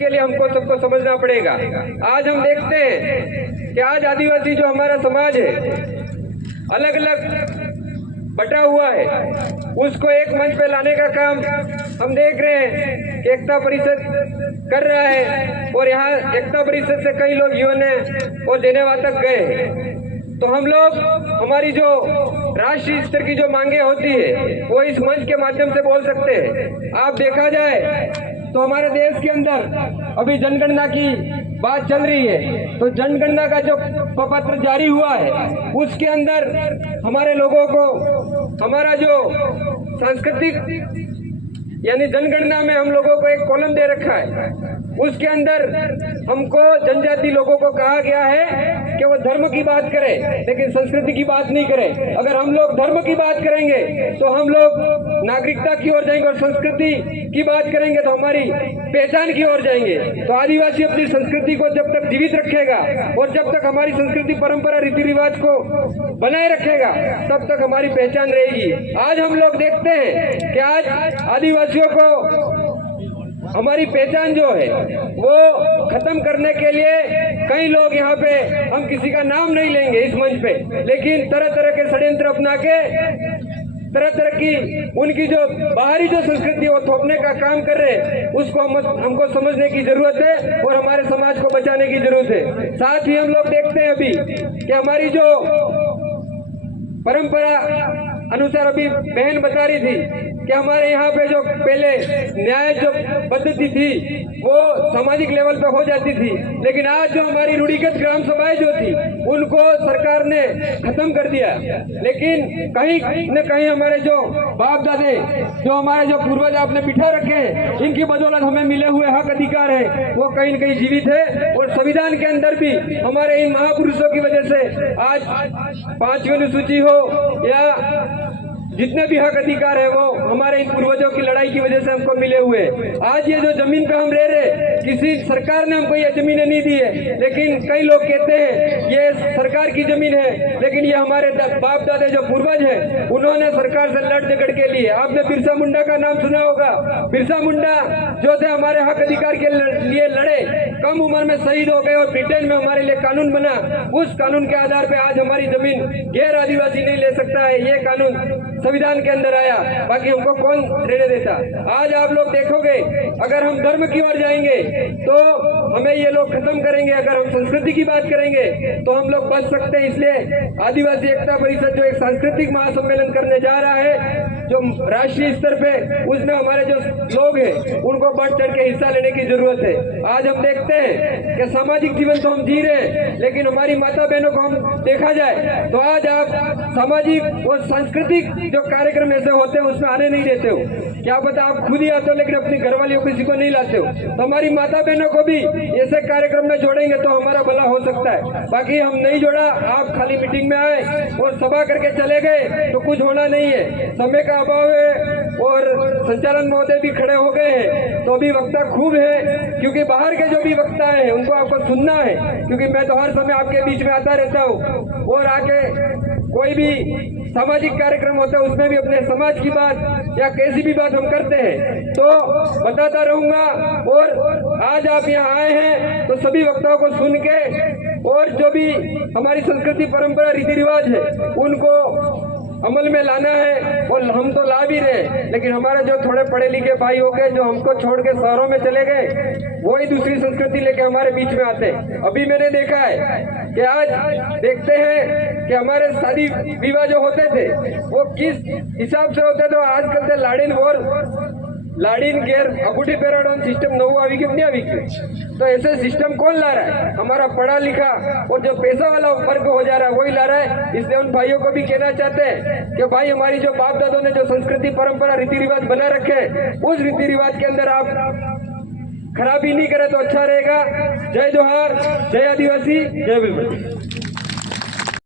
के लिए हमको सबको समझना पड़ेगा। आज हम देखते हैं कि आज आदिवासी जो हमारा समाज है अलग अलग बटा हुआ है, उसको एक मंच पे लाने का काम हम देख रहे हैं कि एकता परिषद कर रहा है और यहाँ एकता परिषद से कई लोग युवा ने और जेनेवा तक गए। तो हम लोग हमारी जो राष्ट्रीय स्तर की जो मांगे होती है वो इस मंच के माध्यम से बोल सकते हैं। आप देखा जाए तो हमारे देश के अंदर अभी जनगणना की बात चल रही है, तो जनगणना का जो प्रपत्र जारी हुआ है उसके अंदर हमारे लोगों को हमारा जो सांस्कृतिक यानी जनगणना में हम लोगों को एक कॉलम दे रखा है, उसके अंदर हमको जनजाति लोगों को कहा गया है कि वो धर्म की बात करें लेकिन संस्कृति की बात नहीं करें। अगर हम लोग धर्म की बात करेंगे तो हम लोग नागरिकता की ओर जाएंगे और संस्कृति की बात करेंगे तो हमारी पहचान की ओर जाएंगे। तो आदिवासी अपनी संस्कृति को जब तक जीवित रखेगा और जब तक हमारी संस्कृति परंपरा रीति रिवाज को बनाए रखेगा तब तक हमारी पहचान रहेगी। आज हम लोग देखते हैं कि आज आदिवासियों को हमारी पहचान जो है वो खत्म करने के लिए कई लोग यहाँ पे, हम किसी का नाम नहीं लेंगे इस मंच पे, लेकिन तरह तरह के षड्यंत्र अपना के तरह तरह की उनकी जो बाहरी जो संस्कृति वो थोपने का काम कर रहे हैं, उसको हमको समझने की जरूरत है और हमारे समाज को बचाने की जरूरत है। साथ ही हम लोग देखते हैं अभी कि हमारी जो परंपरा अनुसार अभी बहन बता रही थी कि हमारे यहाँ पे जो पहले न्याय जो पद्धति थी वो सामाजिक लेवल पे हो जाती थी, लेकिन आज जो हमारी रूढ़िगत ग्राम सभाएं जो थी उनको सरकार ने खत्म कर दिया। लेकिन कहीं न कहीं हमारे जो बाप दादे जो हमारे जो पूर्वज आपने बिठा रखे हैं, इनकी बदौलत हमें मिले हुए हक अधिकार है वो कहीं न कहीं जीवित है। और संविधान के अंदर भी हमारे इन महापुरुषों की वजह से आज 5वीं अनुसूची हो या जितने भी हक अधिकार है वो हमारे इन पूर्वजों की लड़ाई की वजह से हमको मिले हुए। आज ये जो जमीन पे हम रह रहे, किसी सरकार ने हमको ये जमीनें नहीं दी है, लेकिन कई लोग कहते हैं ये सरकार की जमीन है, लेकिन ये हमारे बाप दादे जो पूर्वज है उन्होंने सरकार से लड़ झगड़ के लिए। आपने बिरसा मुंडा का नाम सुना होगा। बिरसा मुंडा जो थे हमारे हक अधिकार के लिए लड़े, कम उम्र में शहीद हो गए और ब्रिटेन में हमारे लिए कानून बना। उस कानून के आधार पे आज हमारी जमीन गैर आदिवासी नहीं ले सकता है, ये कानून संविधान के अंदर आया, बाकी हमको कौन रहने देता। आज आप लोग देखोगे अगर हम धर्म की ओर जाएंगे तो हमें ये लोग खत्म करेंगे, अगर हम संस्कृति की बात करेंगे तो हम लोग बच सकते हैं। इसलिए आदिवासी एकता परिषद जो एक सांस्कृतिक महासम्मेलन करने जा रहा है जो राष्ट्रीय स्तर पे, उसमें हमारे जो लोग हैं उनको बढ़ चढ़ के हिस्सा लेने की जरूरत है। आज हम देखते हैं कि सामाजिक जीवन तो हम जी रहे हैं, लेकिन हमारी माता बहनों को हम देखा जाए तो आज आप सामाजिक और सांस्कृतिक जो कार्यक्रम ऐसे होते हैं उसमें आने नहीं देते हो। क्या पता आप खुद ही आते हो लेकिन अपनी घरवालियों किसी को नहीं लाते हो। तो हमारी माता बहनों को भी ऐसे कार्यक्रम में जोड़ेंगे तो हमारा भला हो सकता है। बाकी हम नहीं जोड़ा, आप खाली मीटिंग में आए और सभा करके चले गए तो कुछ होना नहीं है। समय का अभाव है और संचालन महोदय भी खड़े हो गए हैं, तो अभी वक्ता खूब है, क्योंकि बाहर के जो भी वक्ता है उनको आपको सुनना है, क्योंकि मैं तो हर समय आपके बीच में आता रहता हूँ और आके कोई भी सामाजिक कार्यक्रम होता है उसमें भी अपने समाज की बात या कैसी भी बात हम करते हैं तो बताता रहूंगा। और आज आप यहाँ आए हैं तो सभी वक्ताओं को सुन के और जो भी हमारी संस्कृति परंपरा रीति रिवाज है उनको अमल में लाना है। और हम तो ला भी रहे, लेकिन हमारे जो थोड़े पढ़े लिखे भाई हो गए जो हमको छोड़ के शहरों में चले गए, वही दूसरी संस्कृति लेके हमारे बीच में आते हैं। अभी मैंने देखा है कि आज देखते हैं कि हमारे शादी विवाह जो होते थे वो किस हिसाब से होते थे। आजकल से लाड़ीन वोर लाड़ीन गेर अगूठी पेराडोन सिस्टम नवो आवी के नहीं आवी के, तो ऐसे सिस्टम कौन ला रहा है? हमारा पढ़ा लिखा और जो पैसा वाला वर्ग हो जा रहा है वही ला रहा है। इसलिए उन भाइयों को भी कहना चाहते हैं कि भाई हमारी जो बाप दादों ने जो संस्कृति परंपरा रीति रिवाज बना रखे उस रीति रिवाज के अंदर आप खराबी नहीं करे तो अच्छा रहेगा। जय जोहार, जय आदिवासी, जय बिलबुल।